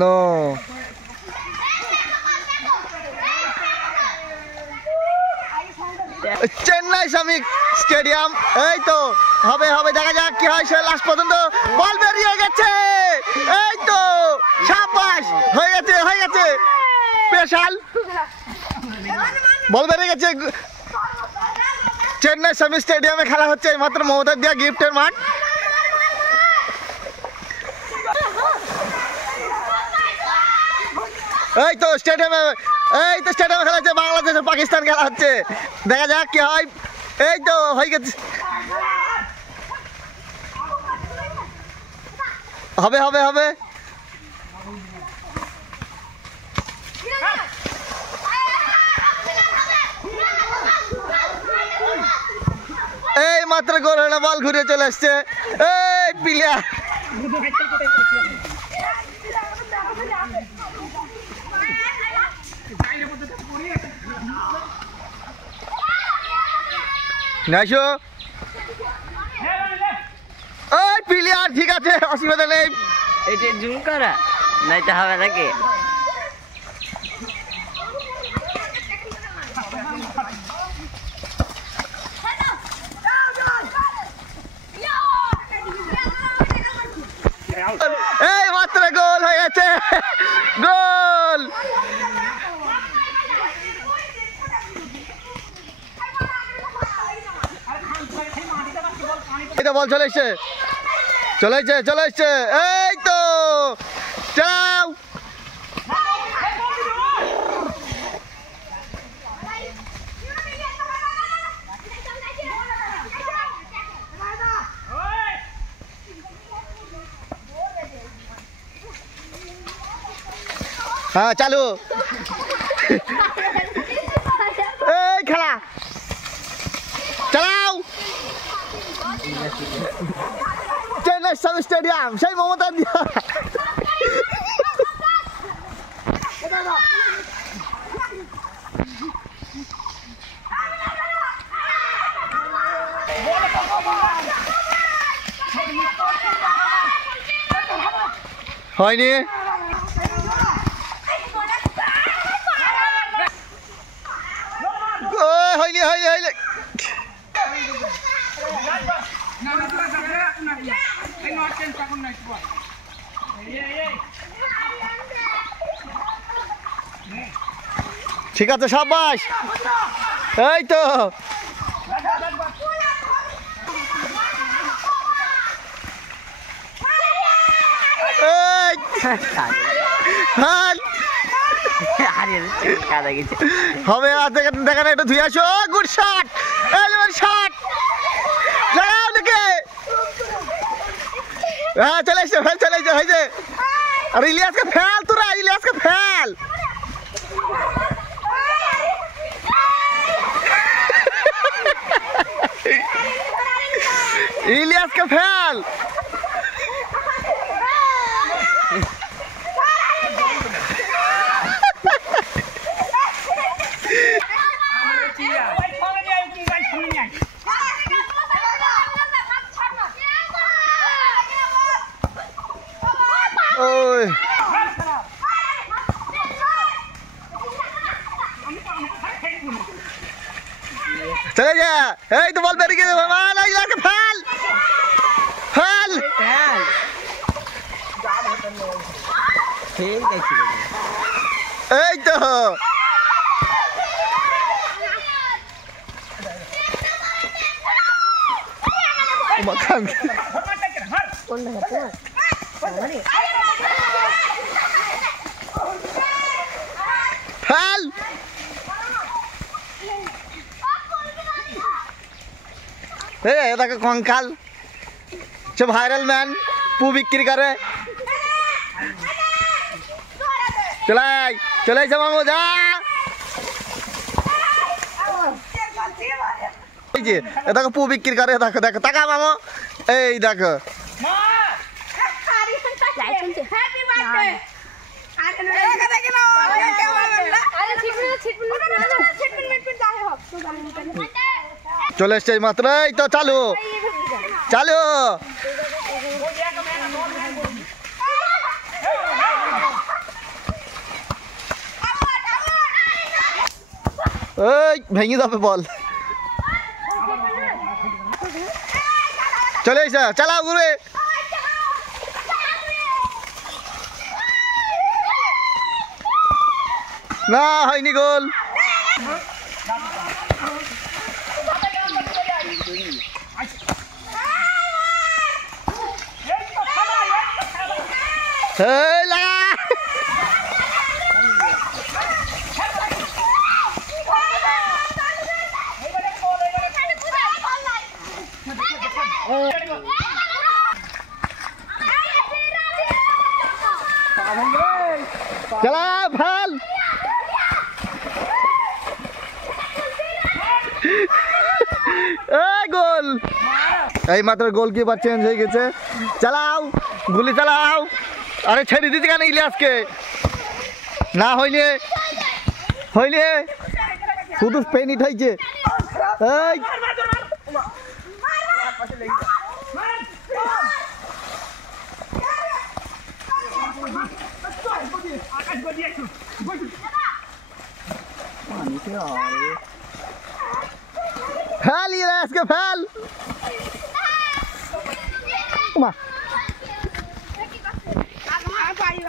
নো চেন্নাই শ্রমিক স্টেডিয়াম। এই তো হবে হবে, দেখা যাক কি হয়। সে লাস্ট পর্যন্ত বল বেরিয়ে গেছে। এই তো শাবাশ, হয়ে গেছে হয়ে গেছে, স্পেশাল বল বেরিয়ে গেছে। চেন্নাই শ্রমিক স্টেডিয়ামে খেলা হচ্ছে, এইমাত্র মমতা দিয়া গিফটের মাঠ। এই তো স্টেডিয়ামে খেলা হচ্ছে, বাংলাদেশ আর পাকিস্তান খেলা হচ্ছে, দেখা যাক কি হয়। এই তো হয়ে গেছে, হবে হবে হবে। এই মাত্র গোল হলো, বল ঘুরে চলে আসছে। এই প্লেয়ার নাইশো, ওই প্লেয়ার ঠিক আছে, অসুবিধা নেই। এটা জুম করা নাইতে হবে নাকি? এই মাত্র গোল হয়ে গেছে, গোল। এটা বল চলে এসছে, চলে এসছে চলে এসছে। এই তো যাও, হ্যাঁ চালু। এই খেলা চালাও। চেন্নাই শ্রমিক স্টেডিয়াম, সেই মমতা দিয়া। হয়নি, হয়নি হয়নি হয়নি। ঠিক আছে, সাবাস। এই তো হবে, দেখা একটু ধুয়ে আসো। গুড শট, শট লাগাও নাকি? হ্যাঁ চলে এসছে, চলে এসছে, হয়েছে। আর ইলিয়াসকে ফেল, তোরা ইলিয়াসকে ফেল। ইলিয়াসকে ফেল। ওই চলে যা। এই তো বল বেরিয়ে গেছে, ফেল ফেল। এই তো ফেল। দেখো কঙ্কাল, সে ভাইরাল ম্যান, পু বিক্রি করে। চলাই চলে আইসা মামু, যা। এই যে দেখো পু বিক্রি করে, দেখো দেখো, টাকা মামু, এই দেখো। চলে এসছে মাত্র, এই তো চালু চালু। এই ভেঙে যাবে বল চলে এসে চালাও ঘুরে না হয়নি গোল এই লাগা चला ভাল এই গোল এই মাত্র গোলকিপার চেঞ্জ হয়ে গেছে চালাও গুলি চালাও আরে ছেড়ে দিতে কেন ইলিয়াসকে না হইলে হইলে শুধু পেনিট হয়েছে এই ফেল ইলিয়াসকে ফেল